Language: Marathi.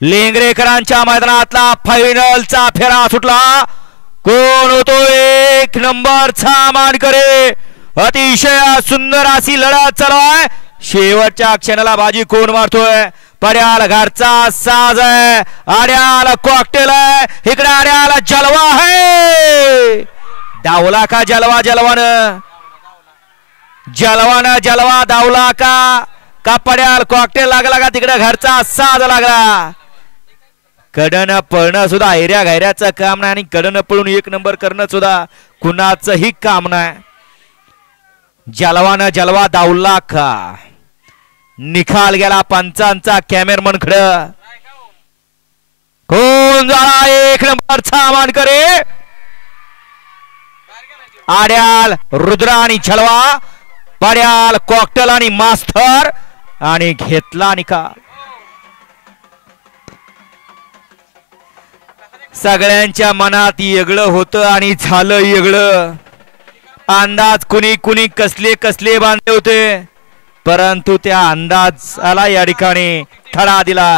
लेंगरेकरांच्या मैदानातला फायनलचा फेरा सुटला। कोण होतो एक नंबरचा मानकरी। अतिशय सुंदर अशी लढत चालू आहे। शेवटच्या क्षणाला बाजी कोण मारतोय? पड्याल घरचा साज आहे, आड्याला कॉकटेल आहे, इकडे आड्याला जलवा आहे। डावला का जलवा? जलवा डावला का पड्याल कॉकटेल लागला का तिकडे घरचा साज लागला? कडन पळणं सुद्धा ऐऱ्या गैऱ्याचं काम नाही आणि कडन पळून एक नंबर करणं सुद्धा कुणाचंही काम नाही। जलवा डावला का? निकाल गेला पंचांचा कॅमेरामन खडं। कोण झाला एक नंबरचा मानकरी? आड्याल रुद्रा आणि जलवा, पड्याल कॉकटेल आणि मास्टर, आणि घेतला निकाल। सगळ्यांच्या मनात वेगळं होतं आणि झालं वेगळं। अंदाज कुणी कसले बांधले होते, परंतु त्या अंदाजाला या ठिकाणी थडा दिला।